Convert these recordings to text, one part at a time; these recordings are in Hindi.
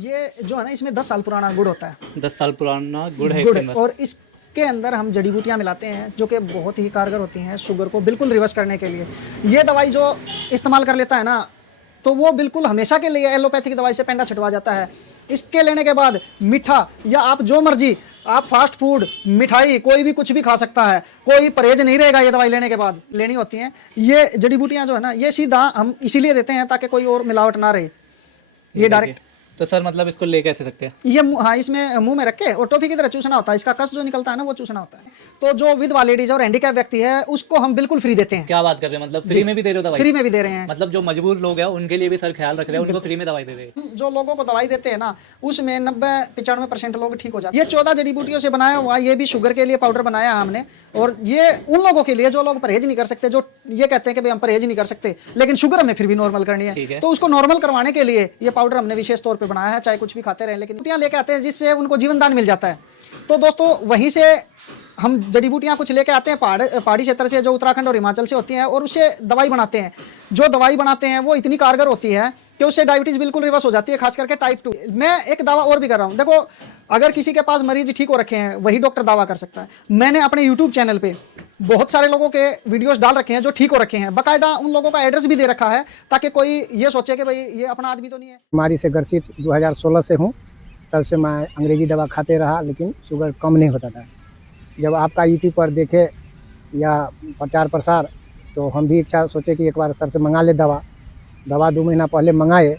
ये जो है ना, इसमें 10 साल पुराना गुड़ होता है। 10 साल पुराना गुड़ है गुड़ इसके अंदर। और इसके अंदर हम जड़ी बूटियां मिलाते हैं जो कि बहुत ही कारगर होती हैं शुगर को बिल्कुल रिवर्स करने के लिए। ये दवाई जो इस्तेमाल कर लेता है ना, तो वो बिल्कुल हमेशा के लिए एलोपैथिक दवाई से पेंडा छुटवा जाता है। इसके लेने के बाद मीठा या आप जो मर्जी, आप फास्ट फूड, मिठाई, कोई भी कुछ भी खा सकता है, कोई परहेज नहीं रहेगा ये दवाई लेने के बाद। लेनी होती हैं ये जड़ी बूटियां जो है ना, ये सीधा हम इसीलिए देते हैं ताकि कोई और मिलावट ना रहे। ये डायरेक्ट। तो सर मतलब इसको ले कैसे सकते हैं? ये हाँ, इसमें मुंह में रख के और टॉफी की तरह चूसना होता है। इसका कस जो निकलता है ना, वो चूसना होता है। तो जो विधवा लेडीज और हैंडीकैप व्यक्ति है उसको हम बिल्कुल फ्री देते हैं। क्या बात कर रहे हैं, मतलब फ्री में भी दे रहे हो दवाई? फ्री में भी दे रहे हैं। मतलब जो मजबूर लोग हैं उनके लिए भी सर ख्याल रख रहे हैं, उनको फ्री में दवाई दे रहे हैं। जो लोगों को दवाई देते हैं ना, उसमें 90-95% लोग ठीक हो जाते हैं। ये 14 जड़ी बूटियों से बनाया हुआ, ये भी शुगर के लिए पाउडर बनाया हमने। और ये उन लोगों के लिए जो लोग परहेज नहीं कर सकते, जो ये कहते हैं कि भाई हम परहेज नहीं कर सकते लेकिन शुगर हमें फिर भी नॉर्मल करनी है, तो उसको नॉर्मल करवाने के लिए ये पाउडर हमने विशेष तौर पे बनाया है। चाहे कुछ भी खाते रहे, लेकिन बूटियां लेके आते हैं जिससे उनको जीवन दान मिल जाता है। तो दोस्तों, वहीं से हम जड़ी बूटियां कुछ लेके आते हैं पहाड़ी क्षेत्र से, जो उत्तराखंड और हिमाचल से होती हैं, और उससे दवाई बनाते हैं। जो दवाई बनाते हैं वो इतनी कारगर होती है कि उससे डायबिटीज बिल्कुल रिवर्स हो जाती है, खास करके टाइप 2। मैं एक दावा और भी कर रहा हूं, देखो, अगर किसी के पास मरीज ठीक हो रखे हैं वही डॉक्टर दावा कर सकता है। मैंने अपने यूट्यूब चैनल पे बहुत सारे लोगों के वीडियोस डाल रखे हैं जो ठीक हो रखे हैं, बाकायदा उन लोगों का एड्रेस भी दे रखा है ताकि कोई ये सोचे कि भाई ये अपना आदमी तो नहीं है। बीमारी से ग्रसित 2016 से हूँ, तब से मैं अंग्रेजी दवा खाते रहा लेकिन शुगर कम नहीं होता था। जब आपका यूट्यूब पर देखे या प्रचार प्रसार, तो हम भी इच्छा सोचे कि एक बार सर से मंगा ले दवा 2 महीना पहले मंगाए।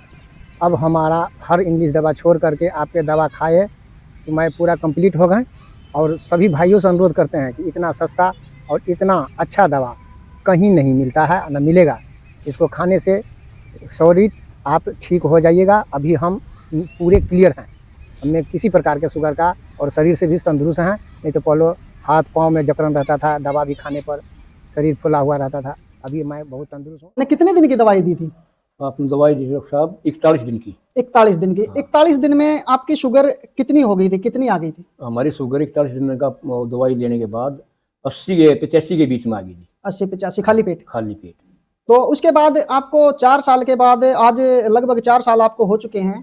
अब हमारा हर इंग्लिश दवा छोड़ करके आपके दवा खाए तो मैं पूरा कंप्लीट हो गए। और सभी भाइयों से अनुरोध करते हैं कि इतना सस्ता और इतना अच्छा दवा कहीं नहीं मिलता है, न मिलेगा। इसको खाने से सॉलिड आप ठीक हो जाइएगा। अभी हम पूरे क्लियर हैं, हमें किसी प्रकार के शुगर का, और शरीर से भी तंदुरुस्त हैं। नहीं तो पहले हाथ पाँव में जकड़न रहता था, दवा भी खाने पर शरीर फुला हुआ रहता था। अभी मैं बहुत तंदुरुस्त हूँ। ने कितने दिन की दवाई दी थी आपने? दवाई दी डॉक्टर साहब 41 दिन की। 41 दिन की। 41 दिन में आपकी शुगर कितनी हो गई थी, कितनी आ गई थी? हमारी शुगर 41 दिन का दवाई लेने के बाद 80 के बीच में आ गई थी। 80-85 खाली पेट? खाली पेट। तो उसके बाद आपको 4 साल के बाद, आज लगभग 4 साल आपको हो चुके हैं,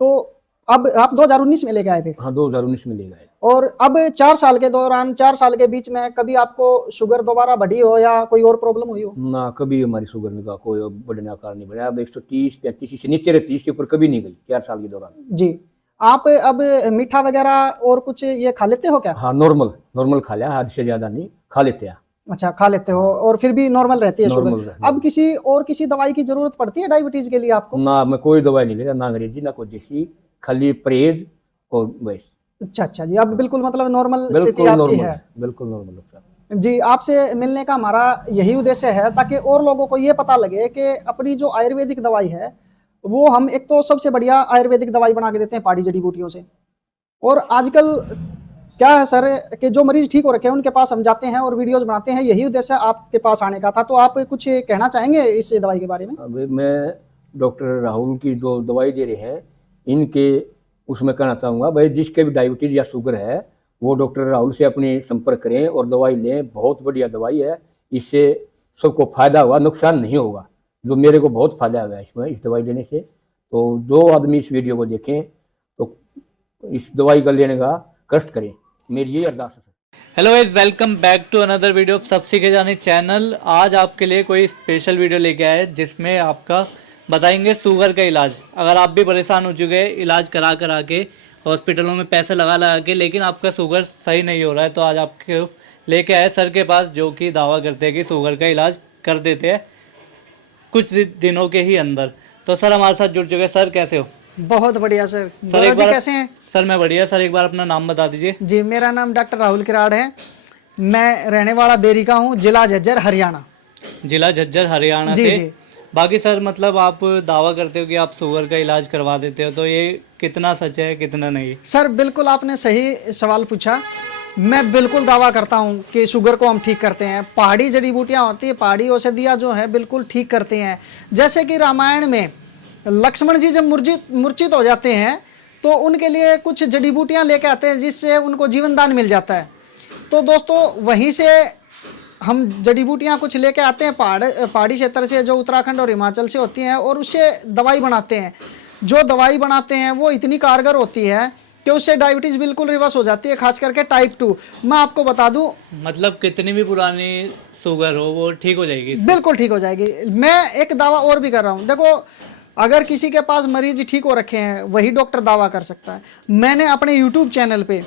तो अब आप 2019 में लेके आए थे? हाँ, 2019 में ले गए। और अब 4 साल के दौरान, 4 साल के बीच में कभी आपको शुगर दोबारा बढ़ी हो या कोई और प्रॉब्लम हुई हो? ना, कभी हमारी शुगर का कोई बढ़ने का कारण नहीं बढ़ा। अब 130-35 से नीचे रहती, इसके ऊपर कभी नहीं गई 4 साल के दौरान। जी। आप अब मीठा वगैरह और कुछ ये खा लेते हो क्या? हाँ, नॉर्मल खा लिया, हद से ज्यादा नहीं खा लेते हैं। अच्छा, खा लेते हो और फिर भी नॉर्मल रहती है शुगर? नॉर्मल। अब किसी दवाई की जरूरत पड़ती है डायबिटीज के लिए आपको? ना, मैं कोई दवाई नहीं लेता, ना अंग्रेजी ना कोई देसी, खाली परहेज और बस। अच्छा जी, अब बिल्कुल मतलब नॉर्मल स्थिति आपकी है? बिल्कुल नॉर्मल। जी, आपसे मिलने का हमारा यही उद्देश्य है ताकि और लोगों को ये पता लगे कि अपनी जो आयुर्वेदिक दवाई है वो हम एक तो सबसे बढ़िया आयुर्वेदिक दवाई बना के देते हैं पहाड़ी जड़ी बूटियों से। और आजकल क्या है सर कि जो मरीज ठीक हो रखे हैं उनके पास हम जाते हैं और वीडियोज बनाते हैं, यही उद्देश्य आपके पास आने का था। तो आप कुछ कहना चाहेंगे इस दवाई के बारे में? अभी मैं डॉक्टर राहुल की जो दवाई दे रहे हैं इनके उसमें कहना चाहूँगा, भाई जिसके भी डायबिटीज या शुगर है वो डॉक्टर राहुल से अपनी संपर्क करें और दवाई लें। बहुत बढ़िया दवाई है, इससे सबको फायदा हुआ, नुकसान नहीं होगा। जो मेरे को बहुत फायदा हुआ है इसमें, इस दवाई लेने से। तो जो आदमी इस वीडियो को देखें तो इस दवाई का लेने का कष्ट करें, मेरी ये अरदास है। Hello guys, welcome back to another video of सब सीखे जाने चैनल। आज आपके लिए कोई स्पेशल वीडियो लेके आए जिसमें आपका बताएंगे शुगर का इलाज। अगर आप भी परेशान हो चुके हैं इलाज करा के हॉस्पिटलों में पैसे लगा के, लेकिन आपका शुगर सही नहीं हो रहा है, तो आज आपके लेके आए सर के पास, जो कि दावा करते हैं कि शुगर का इलाज कर देते हैं कुछ दिनों के ही अंदर। तो सर हमारे साथ जुड़ चुके हैं। सर कैसे हो? बहुत बढ़िया सर। सर एक बार कैसे हैं? सर मैं बढ़िया। सर एक बार अपना नाम बता दीजिए। जी, मेरा नाम डॉक्टर राहुल किराड़ है। मैं रहने वाला बेरी का हूँ, जिला झज्जर हरियाणा। जिला झज्जर हरियाणा जी, से। जी। बाकी सर मतलब आप दावा करते हो कि आप शुगर का इलाज करवा देते हो, तो ये कितना सच है कितना नहीं? सर बिल्कुल आपने सही सवाल पूछा। मैं बिल्कुल दावा करता हूँ कि शुगर को हम ठीक करते हैं। पहाड़ी जड़ी बूटियाँ होती है, पहाड़ी औषधियाँ जो है बिल्कुल ठीक करते हैं। जैसे कि रामायण में लक्ष्मण जी जब मूर्छित हो जाते हैं तो उनके लिए कुछ जड़ी बूटियाँ लेके आते हैं जिससे उनको जीवन दान मिल जाता है। तो दोस्तों वहीं से हम जड़ी बूटियाँ कुछ लेके आते हैं पहाड़ी क्षेत्र से, जो उत्तराखंड और हिमाचल से होती हैं, और उससे दवाई बनाते हैं। जो दवाई बनाते हैं वो इतनी कारगर होती है कि उससे डायबिटीज बिल्कुल रिवर्स हो जाती है, खास करके टाइप 2। मैं आपको बता दूं, मतलब कितनी भी पुरानी शुगर हो वो ठीक हो जाएगी इससे? बिल्कुल ठीक हो जाएगी। मैं एक दावा और भी कर रहा हूं, देखो अगर किसी के पास मरीज ठीक हो रखे हैं वही डॉक्टर दावा कर सकता है। मैंने अपने YouTube चैनल पे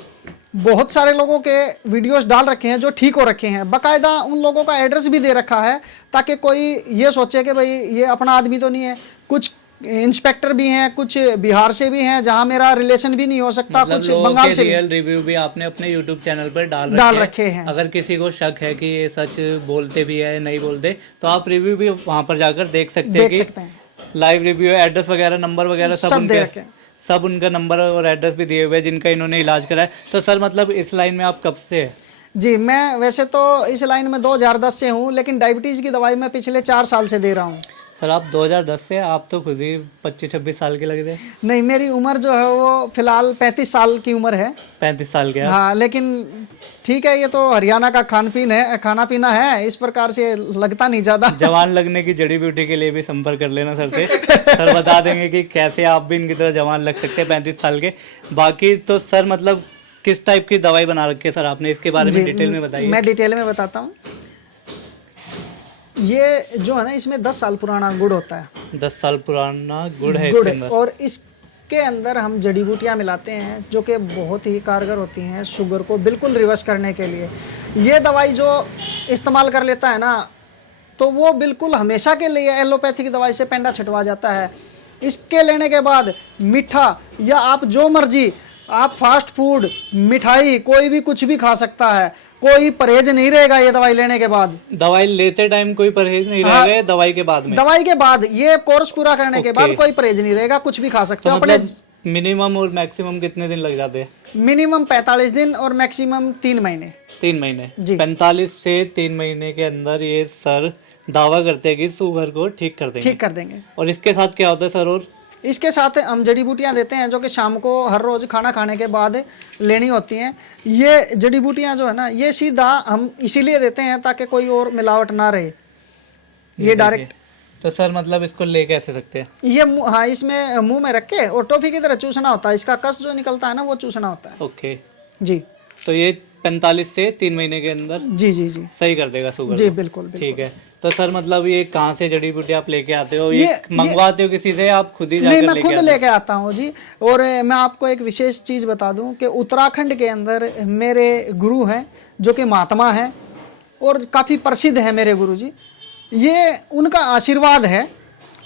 बहुत सारे लोगों के वीडियोस डाल रखे हैं जो ठीक हो रखे हैं, बाकायदा उन लोगों का एड्रेस भी दे रखा है ताकि कोई ये सोचे कि भाई ये अपना आदमी तो नहीं है। कुछ इंस्पेक्टर भी हैं, कुछ बिहार से भी हैं जहां मेरा रिलेशन भी नहीं हो सकता, मतलब कुछ बंगाल से भी। रियल रिव्यू भी आपने अपने YouTube चैनल पर डाल रखे हैं। अगर किसी को शक है कि ये सच बोलते भी है नहीं बोलते तो आप रिव्यू भी वहां पर जाकर देख सकते हैं। लाइव रिव्यू, एड्रेस वगैरह, नंबर वगैरह सब दे रखे हैं। सब उनका नंबर और एड्रेस भी दिए हुए हैं जिनका इन्होंने इलाज करा है। तो सर मतलब इस लाइन में आप कब से है? जी, मैं वैसे तो इस लाइन में 2010 से हूँ, लेकिन डायबिटीज की दवाई मैं पिछले 4 साल से दे रहा हूँ। सर आप 2010 से, आप तो खुद ही 25-26 साल के लग रहे हैं। नहीं, मेरी उम्र जो है वो फिलहाल 35 साल की उम्र है। 35 साल के? हाँ, लेकिन ठीक है, ये तो हरियाणा का खाना पीना है, इस प्रकार से लगता नहीं ज्यादा। जवान लगने की जड़ी बूटी के लिए भी संपर्क कर लेना सर से। सर बता देंगे कि कैसे आप भी इनकी तरह जवान लग सकते हैं 35 साल के। बाकी तो सर मतलब किस टाइप की दवाई बना रखी है सर आपने, इसके बारे में डिटेल में बताइए। मैं डिटेल में बताता हूँ। ये जो है ना, इसमें 10 साल पुराना गुड़ होता है। 10 साल पुराना गुड़ है गुड़ इसके अंदर। और इसके अंदर हम जड़ी बूटियाँ मिलाते हैं जो कि बहुत ही कारगर होती हैं शुगर को बिल्कुल रिवर्स करने के लिए। ये दवाई जो इस्तेमाल कर लेता है ना, तो वो बिल्कुल हमेशा के लिए एलोपैथिक दवाई से पेंडा छटवा जाता है। इसके लेने के बाद मीठा या आप जो मर्जी, आप फास्ट फूड, मिठाई, कोई भी कुछ भी खा सकता है, कोई परहेज नहीं रहेगा ये दवाई लेने के बाद। दवाई लेते टाइम कोई परहेज नहीं रहेगा? दवाई के बाद में? दवाई के बाद, ये कोर्स पूरा करने के बाद कोई परहेज नहीं रहेगा, कुछ भी खा सकते हो। मतलब मिनिमम और मैक्सिमम कितने दिन लग जाते हैं? मिनिमम 45 दिन और मैक्सिमम 3 महीने। 3 महीने जी। 45 से 3 महीने के अंदर ये सर दावा करते हैं कि शुगर को ठीक कर देंगे। ठीक कर देंगे। और इसके साथ क्या होता है सर? और इसके साथ हम जड़ी बूटियां देते हैं जो कि शाम को हर रोज खाना खाने के बाद लेनी होती हैं। ये जड़ी बूटियां जो है ना, ये सीधा हम इसीलिए देते हैं ताकि कोई और मिलावट ना रहे। ये डायरेक्ट। तो सर मतलब इसको ले कैसे सकते हैं? ये हाँ, इसमें मुंह में रख के और टॉफी की तरह चूसना होता है। इसका कस जो निकलता है ना, वो चूसना होता है। ओके जी। तो ये 45 से 3 महीने के अंदर जी जी जी सही कर देगा शुगर जी, को? बिल्कुल। ठीक है। तो सर मतलब ये कहाँ से जड़ी बूटी आप लेके आते हो? ये मंगवाते हो किसी से, आप खुद ही नहीं, जाकर मैं खुद लेके आता हूँ जी। और मैं आपको एक विशेष चीज बता दूं कि उत्तराखंड के अंदर मेरे गुरु हैं जो कि महात्मा हैं और काफी प्रसिद्ध है मेरे गुरु जी। ये उनका आशीर्वाद है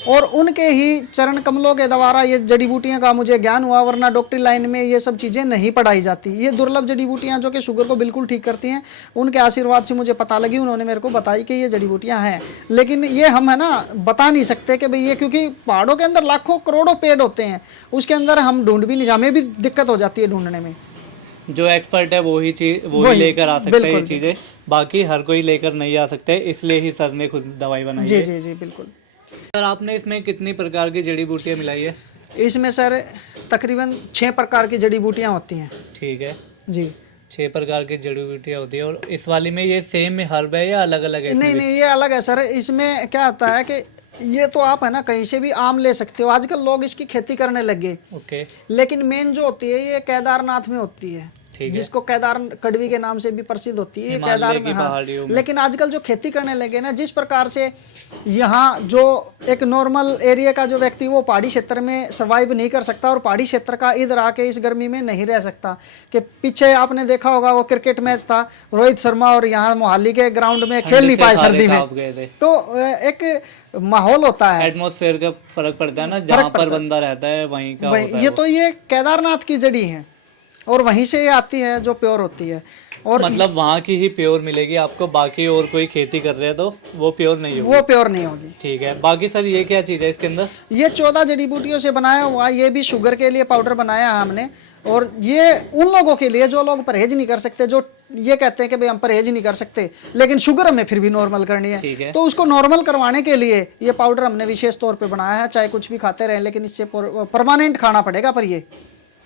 और उनके ही चरण कमलों के द्वारा ये जड़ी बूटियां का मुझे ज्ञान हुआ, वरना डॉक्टरी लाइन में ये सब चीज़ें नहीं पढ़ाई जाती। ये दुर्लभ जड़ी बूटियां जो कि शुगर को बिल्कुल ठीक करती हैं, उनके आशीर्वाद से मुझे पता लगी, उन्होंने मेरे को बताई कि ये जड़ी बूटियां हैं। लेकिन ये हम है ना बता नहीं सकते कि भाई ये, क्योंकि पहाड़ों के अंदर लाखों करोड़ों पेड़ होते हैं, उसके अंदर हम ढूंढ भी नहीं, हमें भी दिक्कत हो जाती है ढूंढने में। जो एक्सपर्ट है वही लेकर आ सकता है ये चीज़ें, बाकी हर कोई लेकर नहीं आ सकते, इसलिए ही सर ने खुद दवाई बनाई जी है। जी जी, बिल्कुल। सर आपने इसमें कितनी प्रकार की जड़ी बूटियां मिलाई है? इसमें सर तकरीबन 6 प्रकार की जड़ी बूटियां होती हैं। ठीक है जी। 6 प्रकार की जड़ी बूटियां होती है। और इस वाली में ये सेम हर्ब है या अलग अलग है? नहीं नहीं, ये अलग है सर। इसमें क्या होता है कि ये तो आप है ना कहीं से भी आम ले सकते हो, आजकल लोग इसकी खेती करने लग गए। ओके। लेकिन मेन जो होती है ये केदारनाथ में होती है, जिसको केदार कड़वी के नाम से भी प्रसिद्ध होती है, केदार में। हाँ। लेकिन आजकल जो खेती करने लगे ना, जिस प्रकार से यहाँ जो एक नॉर्मल एरिया का जो व्यक्ति वो पहाड़ी क्षेत्र में सर्वाइव नहीं कर सकता और पहाड़ी क्षेत्र का इधर आके इस गर्मी में नहीं रह सकता। कि पीछे आपने देखा होगा वो क्रिकेट मैच था, रोहित शर्मा और यहाँ मोहाली के ग्राउंड में खेल नहीं पाए सर्दी में। तो एक माहौल होता है, एटमॉस्फेयर का फर्क पड़ता है ना, जहाँ पर बंदा रहता है वहीं का होता है। ये तो ये केदारनाथ की जड़ी है और वहीं से ये आती है जो प्योर होती है। और मतलब वहाँ की ही प्योर मिलेगी आपको, बाकी और कोई खेती कर रहे हैं तो वो प्योर नहीं होगी? वो प्योर नहीं होगी। ठीक है। बाकी सर ये क्या चीज़ है इसके अंदर? ये 14 जड़ी बूटियों से बनाया हुआ, ये भी शुगर के लिए पाउडर बनाया है हमने। और ये उन लोगों के लिए जो लोग परहेज नहीं कर सकते, जो ये कहते हैं कि भाई हम परहेज नहीं कर सकते लेकिन शुगर हमें फिर भी नॉर्मल करनी है, तो उसको नॉर्मल करवाने के लिए ये पाउडर हमने विशेष तौर पे बनाया है। चाहे कुछ भी खाते रहे लेकिन इससे परमानेंट खाना पड़ेगा, पर ये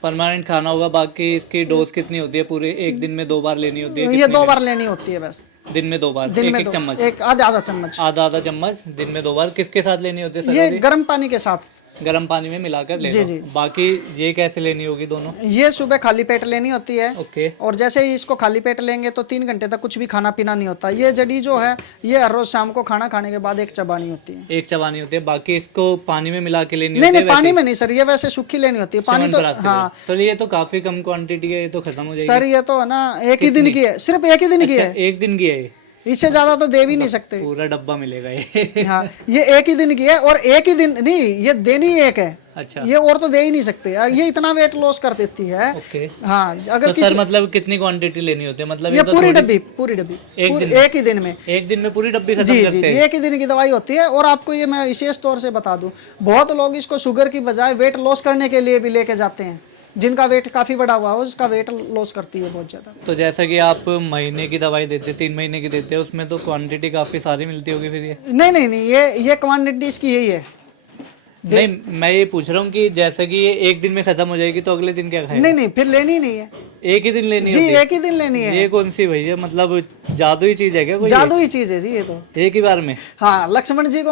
परमानेंट खाना होगा। बाकी इसकी डोज कितनी होती है? पूरे एक दिन में 2 बार लेनी होती है? ये 2 बार लेनी होती है बस। दिन में 2 बार? एक चम्मच? एक आधा चम्मच। आधा चम्मच दिन में 2 बार। किसके साथ लेनी होती है सर? ये गर्म पानी के साथ। गर्म पानी में मिलाकर ले जी, लो। जी। बाकी ये कैसे लेनी होगी दोनों? ये सुबह खाली पेट लेनी होती है। ओके। और जैसे ही इसको खाली पेट लेंगे तो 3 घंटे तक कुछ भी खाना पीना नहीं होता। ये जड़ी जो है ये हर रोज शाम को खाना खाने के बाद एक चबानी होती है। एक चबानी होती है, बाकी इसको पानी में मिला के लेनी नहीं होती है? नहीं, पानी में नहीं सर, ये वैसे सूखी लेनी होती है। पानी तो च्यवनप्राश के हाँ साथ। तो ये तो काफी कम क्वांटिटी है, ये तो खत्म हो जाएगी। सर, ये तो है ना एक ही दिन की है, सिर्फ एक ही दिन की है, एक दिन की है ये? इससे ज्यादा तो दे भी नहीं सकते। पूरा डब्बा मिलेगा ये? हाँ, ये एक ही दिन की है और एक ही दिन नहीं, ये देनी एक है। अच्छा। ये और तो दे ही नहीं सकते, ये इतना वेट लॉस कर देती है। ओके। हाँ, अगर तो किसी सर मतलब कितनी क्वांटिटी लेनी होती है? मतलब ये तो पूरी थोड़ी- डब्बी एक ही दिन में। एक दिन में पूरी डब्बी खत्म जी जी, करते जी, हैं? एक ही दिन की दवाई होती है। और आपको ये मैं विशेष तौर से बता दूं, बहुत लोग इसको शुगर की बजाय वेट लॉस करने के लिए भी लेके जाते हैं। जिनका वेट काफी बड़ा हुआ हो, उसका वेट लॉस करती है बहुत ज्यादा। तो जैसा कि आप महीने की दवाई देते, 3 महीने की देते हैं, उसमें तो क्वांटिटी काफी सारी मिलती होगी फिर ये? नहीं नहीं नहीं, ये क्वांटिटी इसकी यही है। नहीं, मैं ये पूछ रहा हूँ कि जैसे कि ये एक दिन में खत्म हो जाएगी तो अगले दिन क्या खाएगा? नहीं नहीं, फिर लेनी नहीं है एक ही दिन लेनी जी, होती है? एक ही दिन लेनी है। ये कौन सी भैया, मतलब जादुई चीज है क्या कोई? जादू ही चीज है जी ये तो। एक ही बार में? हाँ, लक्ष्मण जी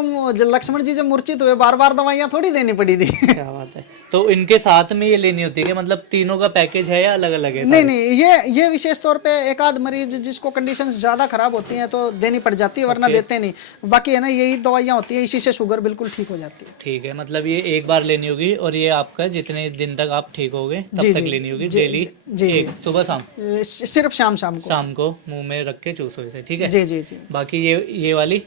जब मूर्छित हुए, बार बार दवाइयाँ थोड़ी देनी पड़ी थी। क्या बात है। तो इनके साथ में ये लेनी होती है कि मतलब तीनों का पैकेज है या अलग अलग है? नहीं नहीं, ये विशेष तौर पे एक आध मरीज जिसको कंडीशंस ज्यादा खराब होती हैं तो देनी पड़ जाती है, वरना देते नहीं। बाकी है ना, यही दवाइयाँ होती हैं, इसी से शुगर बिल्कुल ठीक हो जाती है। ठीक है, मतलब ये एक बार लेनी होगी और ये आपका जितने दिन तक आप ठीक होगे तब जी, तक जी, लेनी होगी जी, डेली। जी, जी। एक सुबह शाम? सिर्फ शाम शाम को। शाम को मुंह में रख के चूसो इसे, ठीक है? जी जी जी। बाकी ये वाली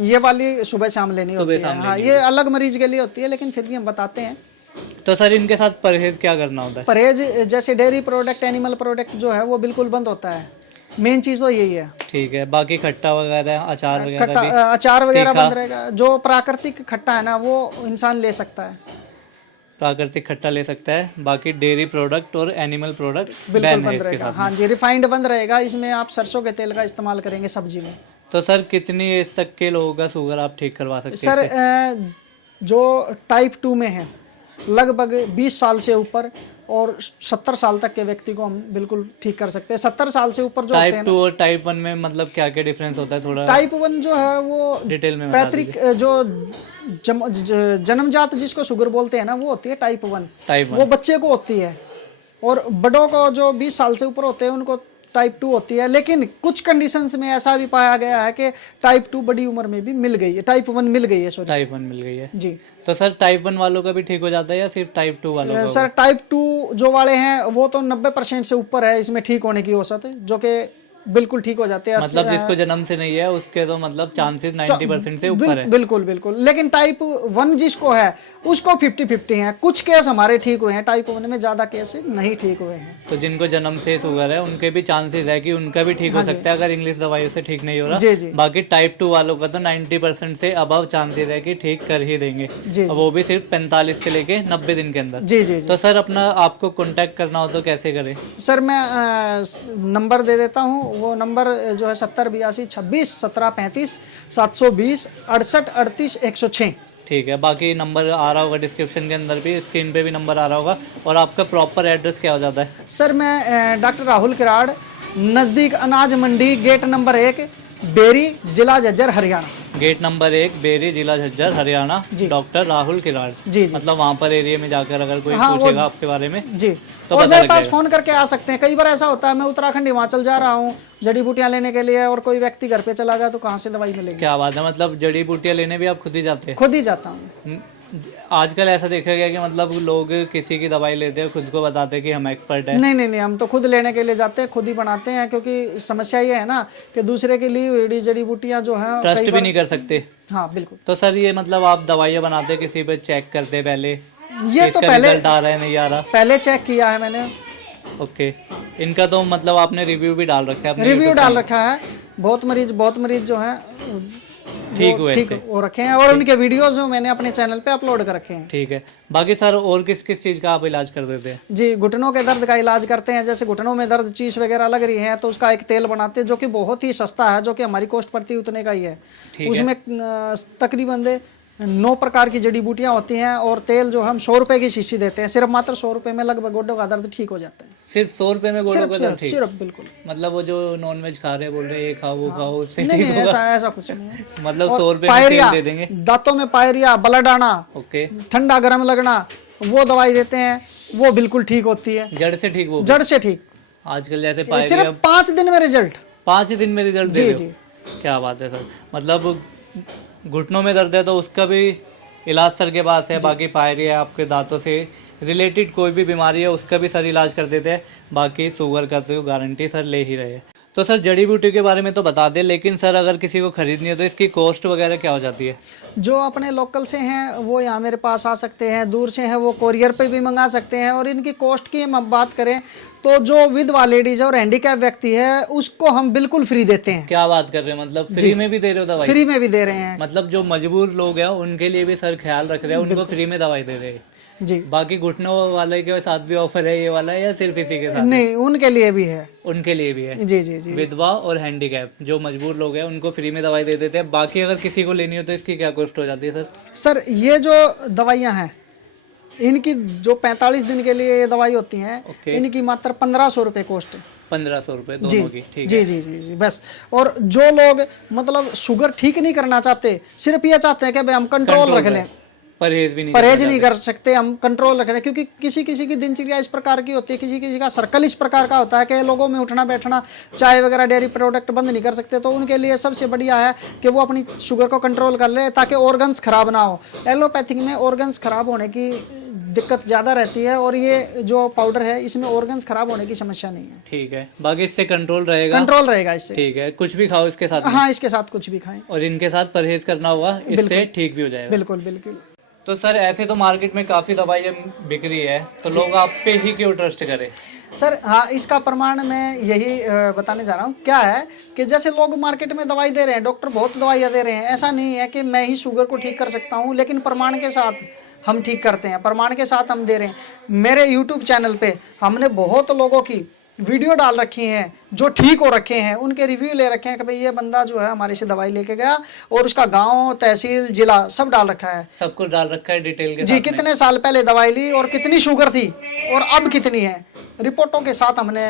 ये वाली सुबह शाम लेनी होती है। शाम हाँ, ये अलग मरीज के लिए होती है, लेकिन फिर भी हम बताते हैं। तो सर इनके साथ परहेज क्या करना होता है? परहेज जैसे डेयरी प्रोडक्ट, एनिमल प्रोडक्ट जो है वो बिल्कुल बंद होता है। मेन चीज तो यही है। ठीक है, बाकी खट्टा वगैरह, अचार वगैरह खट्टा भी? अचार वगैरह तीखा? बंद रहेगा। जो प्राकृतिक खट्टा है ना, वो इंसान ले सकता है, प्राकृतिक खट्टा ले सकता है। बाकी डेयरी प्रोडक्ट और एनिमल प्रोडक्ट बिल्कुल बैन है बंद इसके रहेगा। साथ। हाँ जी, रिफाइंड बंद रहेगा। इसमें आप सरसों के तेल का इस्तेमाल करेंगे सब्जी में। तो सर कितनी एज तक के लोगों का शुगर आप ठीक करवा सकते हैं सर इससे? जो टाइप 2 में है, लगभग 20 साल से ऊपर और 70 साल तक के व्यक्ति को हम बिल्कुल ठीक कर सकते हैं। 70 साल से ऊपर जो होते टाइप हैं 2 और टाइप 1 में मतलब क्या क्या डिफरेंस होता है? थोड़ा टाइप 1 जो है वो डिटेल में बता पैतृक जो जन्मजात जिसको शुगर बोलते हैं ना, वो होती है टाइप 1। टाइप वो बच्चे को होती है। और बड़ों को जो 20 साल से ऊपर होते हैं उनको टाइप 2 होती है। लेकिन कुछ कंडीशंस में ऐसा भी पाया गया है कि टाइप 2 बड़ी उम्र में भी मिल गई है, टाइप 1 मिल गई है। सॉरी, टाइप 1 मिल गई है जी। तो सर टाइप 1 वालों का भी ठीक हो जाता है या सिर्फ टाइप 2 वालों का? सर टाइप 2 जो वाले हैं वो तो 90% से ऊपर है इसमें ठीक होने की औसत, जो कि बिल्कुल ठीक हो जाते हैं। मतलब जिसको जन्म से नहीं है उसके तो मतलब चांसेस 90% से ऊपर है। बिल्कुल बिल्कुल। लेकिन टाइप 1 जिसको है उसको 50-50 है। कुछ केस हमारे ठीक हुए हैं, टाइप 1 में ज्यादा केस नहीं ठीक हुए हैं। तो जिनको जन्म से शुगर है उनके भी चांसेस है कि उनका भी ठीक हो सकता है अगर इंग्लिश दवाइयों से ठीक नहीं हो रहा। जी, जी। बाकी टाइप 2 वालों का तो 90% से अबव चांसेस है कि ठीक कर ही देंगे। जी, और वो भी सिर्फ 45 से लेके 90 दिन के अंदर। जी जी जी। तो सर अपना आपको कांटेक्ट करना हो तो कैसे करें? सर मैं नंबर दे देता हूँ। वो नंबर जो है 70 82 26 17 35 720 68 38 106। ठीक है, बाकी नंबर आ रहा होगा डिस्क्रिप्शन के अंदर भी, स्क्रीन पे भी नंबर आ रहा होगा। और आपका प्रॉपर एड्रेस क्या हो जाता है? सर मैं डॉक्टर राहुल किराड़, नज़दीक अनाज मंडी, गेट नंबर 1, बेरी, जिला झज्जर, हरियाणा। गेट नंबर 1, बेरी, जिला झज्जर, हरियाणा। डॉक्टर राहुल किराड़। जी जी। मतलब वहाँ पर एरिया में जाकर अगर कोई हाँ, पूछेगा आपके बारे में जी, तो और पता मेरे लग पास जाएगा। फोन करके आ सकते हैं। कई बार ऐसा होता है मैं उत्तराखंड हिमाचल जा रहा हूँ जड़ी बूटियां लेने के लिए और कोई व्यक्ति घर पे चला गया तो कहाँ से दवाई मिलेगी? क्या बात है, मतलब जड़ी बूटियां लेने भी आप खुद ही जाते हैं? खुद ही जाता हूँ। आजकल ऐसा देखा गया कि मतलब लोग किसी की दवाई लेते हैं, खुद को बताते हैं कि हम एक्सपर्ट हैं। नहीं नहीं नहीं, हम तो खुद लेने के लिए जाते हैं, खुद ही बनाते हैं। क्योंकि समस्या ये है ना कि दूसरे के लिए हुई जड़ी बूटियां जो हैं ट्रस्ट भी नहीं कर सकते। हाँ बिल्कुल। तो सर ये मतलब आप दवाइयाँ बनाते हैं, किसी पे चेक करते हैं पहले ये तो पहले रिजल्ट आ रहा है नहीं आ रहा? पहले चेक किया है मैंने। ओके, इनका तो मतलब आपने रिव्यू भी डाल रखा है अपने रिव्यू YouTube डाल पे? रखा है। बहुत मरीज जो हैं ठीक हुए ठीक इससे? हो रखे हैं और उनके वीडियोस जो मैंने अपने चैनल पे अपलोड कर रखे हैं। ठीक है, बाकी सर और किस किस चीज़ का आप इलाज कर देते हैं? जी, घुटनों के दर्द का इलाज करते हैं। जैसे घुटनों में दर्द, चीस वगैरह लग रही है तो उसका एक तेल बनाते हैं जो कि बहुत ही सस्ता है, जो कि हमारी कॉस्ट पड़ती है उतने का ही है। ठीक है। उसमें तकरीबन 9 प्रकार की जड़ी बूटियां होती हैं और तेल जो हम 100 रुपए की शीशी देते हैं, सिर्फ मात्र 100 रुपए में लगभग गोडों का दर्द ठीक हो जाता है। सिर्फ 100 रुपए में गोडों का दर्द ठीक? सिर्फ बिल्कुल। मतलब वो जो नॉन वेज खा रहे हैं बोल रहे हैं ये खाओ वो खाओ उससे नहीं ठीक नहीं, होगा? ऐसा कुछ नहीं है। मतलब और 100 रुपए में तेल दे देंगे। दांतों में पायरिया, ब्लड आना, ओके, ठंडा गर्म लगना, वो दवाई देते हैं, वो बिल्कुल ठीक होती है, जड़ से ठीक? वो जड़ से ठीक। आजकल जैसे पायरिया सिर्फ 5 दिन में रिजल्ट। 5 दिन में रिजल्ट दे जी रहे हो? क्या बात है सर। मतलब घुटनों में दर्द है तो उसका भी इलाज सर के पास है, बाकी पायरिया आपके दांतों से रिलेटेड कोई भी बीमारी है उसका भी सर इलाज कर देते हैं, बाकी शुगर का तो गारंटी सर ले ही रहे हैं। तो सर जड़ी बूटी के बारे में तो बता दें, लेकिन सर अगर किसी को खरीदनी है तो इसकी कॉस्ट वगैरह क्या हो जाती है? जो अपने लोकल से हैं वो यहाँ मेरे पास आ सकते हैं, दूर से हैं वो कोरियर पे भी मंगा सकते हैं। और इनकी कॉस्ट की हम बात करें तो जो विधवा लेडीज है और हैंडीकैप व्यक्ति है उसको हम बिल्कुल फ्री देते हैं। क्या बात कर रहे हैं, मतलब फ्री में भी दे रहे हो दवाई? फ्री में भी दे रहे हैं। मतलब जो मजबूर लोग हैं उनके लिए भी सर ख्याल रख रहे हैं, उनको फ्री में दवाई दे रहे हैं। जी, बाकी घुटनों वाले के साथ भी ऑफर है ये वाला या सिर्फ इसी के साथ? नहीं, उनके लिए भी है। उनके लिए भी है? जी जी जी। विधवा और हैंडीकैप जो मजबूर लोग हैं उनको फ्री में दवाई दे देते हैं। बाकी अगर किसी को लेनी हो तो इसकी क्या कॉस्ट हो जाती है सर? सर ये जो दवाइयाँ हैं इनकी जो 45 दिन के लिए ये दवाई होती हैं, इनकी मात्र 1500 रुपये कॉस्ट है। 1500 रुपये दोनों की? ठीक जी है। जी जी जी बस। और जो लोग मतलब शुगर ठीक नहीं करना चाहते, सिर्फ ये चाहते हैं कि भाई हम कंट्रोल रख लें, परहेज भी नहीं परहेज नहीं कर सकते, हम कंट्रोल रख रहे हैं, क्योंकि किसी किसी की दिनचर्या इस प्रकार की होती है, किसी किसी का सर्कल इस प्रकार का होता है कि लोगों में उठना बैठना, चाय वगैरह डेयरी प्रोडक्ट बंद नहीं कर सकते। तो उनके लिए सबसे बढ़िया है कि वो अपनी शुगर को कंट्रोल कर ले ताकि ऑर्गन्स खराब ना हो। एलोपैथिक में ऑर्गन्स खराब होने की दिक्कत ज़्यादा रहती है और ये जो पाउडर है इसमें ऑर्गन्स खराब होने की समस्या नहीं है। ठीक है, बाकी इससे कंट्रोल रहेगा? कंट्रोल रहेगा इससे। ठीक है, कुछ भी खाओ इसके साथ? हाँ, इसके साथ कुछ भी खाएं और इनके साथ परहेज करना होगा, इससे ठीक भी हो जाएगा? बिल्कुल बिल्कुल। तो सर ऐसे तो मार्केट में काफ़ी दवाइयाँ बिक रही है, तो लोग आप पे ही क्यों ट्रस्ट करें? सर हाँ, इसका प्रमाण मैं यही बताने जा रहा हूँ। क्या है कि जैसे लोग मार्केट में दवाई दे रहे हैं, डॉक्टर बहुत दवाइयाँ दे रहे हैं, ऐसा नहीं है कि मैं ही शुगर को ठीक कर सकता हूँ, लेकिन प्रमाण के साथ हम ठीक करते हैं, प्रमाण के साथ हम दे रहे हैं। मेरे यूट्यूब चैनल पे हमने बहुत लोगों की वीडियो डाल रखी हैं जो ठीक हो रखे हैं, उनके रिव्यू ले रखे हैं कि भाई ये बंदा जो है हमारे से दवाई लेके गया, और उसका गांव, तहसील, जिला सब डाल रखा है। सब कुछ डाल रखा है डिटेल के जी, साथ कितने साल पहले दवाई ली और कितनी शुगर थी और अब कितनी है, रिपोर्टों के साथ हमने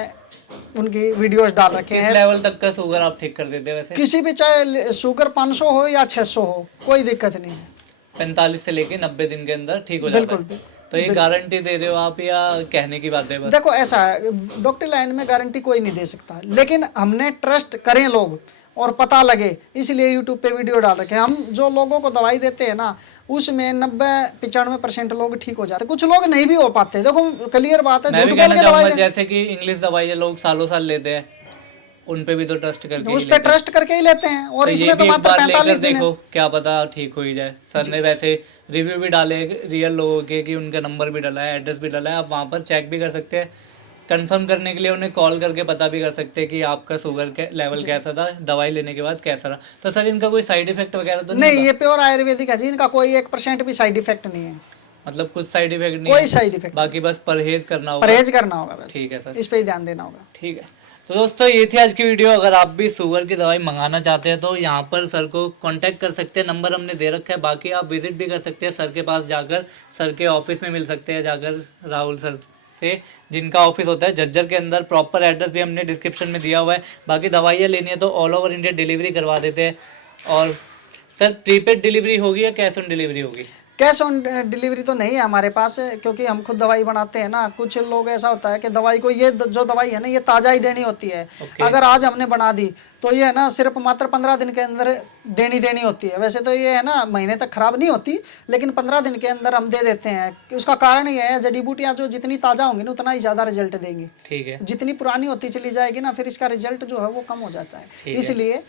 उनकी वीडियोस डाल रखे किस हैं। लेवल तक का शुगर आप ठीक कर देते हैं वैसे? किसी भी, चाहे शुगर 500 हो या 600 हो, कोई दिक्कत नहीं है। 45 से लेके 90 दिन के अंदर ठीक हो जाता है? तो ये गारंटी दे रहे हो आप या कहने की बात है बस? देखो ऐसा है, डॉक्टर लाइन में गारंटी कोई नहीं दे सकता, लेकिन हमने ट्रस्ट करें लोग और पता लगे, इसलिए यूट्यूब पे वीडियो डाल रखे हैं। हम जो लोगों को दवाई देते हैं ना, उसमें 90-95% लोग ठीक हो जाते हैं, कुछ लोग नहीं भी हो पाते। देखो क्लियर बात है, मैं भी झूठ बोल कहना के चाहूंगा दवाई जैसे कि इंग्लिश दवाई लोग सालों साल लेते हैं, उन पे भी तो ट्रस्ट करके उस पे ट्रस्ट करके ही लेते हैं, और इसमें तो मात्र 45 दिन है। देखो क्या पता ठीक हो ही जाए। सर ने वैसे रिव्यू भी डाले रियल लोगों के, कि उनका नंबर भी डाला है, एड्रेस भी डाला है, आप वहाँ पर चेक भी कर सकते हैं। कंफर्म करने के लिए उन्हें कॉल करके पता भी कर सकते हैं कि आपका शुगर के लेवल कैसा था, दवाई लेने के बाद कैसा रहा। तो सर इनका कोई साइड इफेक्ट वगैरह तो नहीं? ये प्योर आयुर्वेदिक है जी, इनका कोई 1% भी साइड इफेक्ट नहीं है। मतलब कुछ साइड इफेक्ट नहीं? कोई साइड इफेक्ट, बाकी बस परहेज करना होगा। परहेज करना होगा बस। ठीक है सर, इस पे ही ध्यान देना होगा। ठीक है। तो दोस्तों ये थी आज की वीडियो। अगर आप भी शुगर की दवाई मंगाना चाहते हैं तो यहाँ पर सर को कांटेक्ट कर सकते हैं, नंबर हमने दे रखा है। बाकी आप विजिट भी कर सकते हैं सर के पास जाकर, सर के ऑफिस में मिल सकते हैं जाकर, राहुल सर से, जिनका ऑफिस होता है झज्जर के अंदर। प्रॉपर एड्रेस भी हमने डिस्क्रिप्शन में दिया हुआ है। बाकी दवाइयाँ लेनी है तो ऑल ओवर इंडिया डिलीवरी करवा देते हैं। और सर प्रीपेड डिलीवरी होगी या कैश ऑन डिलीवरी होगी? कैश ऑन डिलीवरी तो नहीं है हमारे पास, क्योंकि हम खुद दवाई बनाते हैं ना। कुछ लोग ऐसा होता है कि दवाई को, ये जो दवाई है ना, ये ताज़ा ही देनी होती है। अगर आज हमने बना दी तो ये है ना सिर्फ मात्र 15 दिन के अंदर देनी होती है। वैसे तो ये है ना महीने तक खराब नहीं होती, लेकिन 15 दिन के अंदर हम दे देते हैं। उसका कारण ये है, जड़ी बूटियाँ जो जितनी ताज़ा होंगी ना उतना ही ज़्यादा रिजल्ट देंगी। ठीक है। जितनी पुरानी होती चली जाएगी ना, फिर इसका रिजल्ट जो है वो कम हो जाता है। इसलिए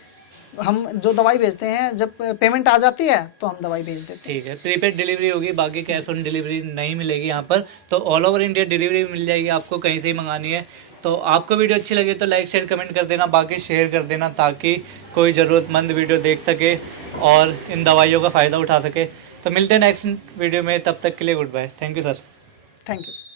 हम जो दवाई भेजते हैं, जब पेमेंट आ जाती है तो हम दवाई भेज देते हैं। ठीक है, प्रीपेड डिलीवरी होगी, बाकी कैश ऑन डिलीवरी नहीं मिलेगी यहाँ पर। तो ऑल ओवर इंडिया डिलीवरी मिल जाएगी आपको, कहीं से ही मंगानी है। तो आपको वीडियो अच्छी लगी तो लाइक शेयर कमेंट कर देना, बाकी शेयर कर देना ताकि कोई ज़रूरतमंद वीडियो देख सके और इन दवाइयों का फ़ायदा उठा सके। तो मिलते हैं नेक्स्ट वीडियो में, तब तक के लिए goodbye. Thank you sir. Thank you.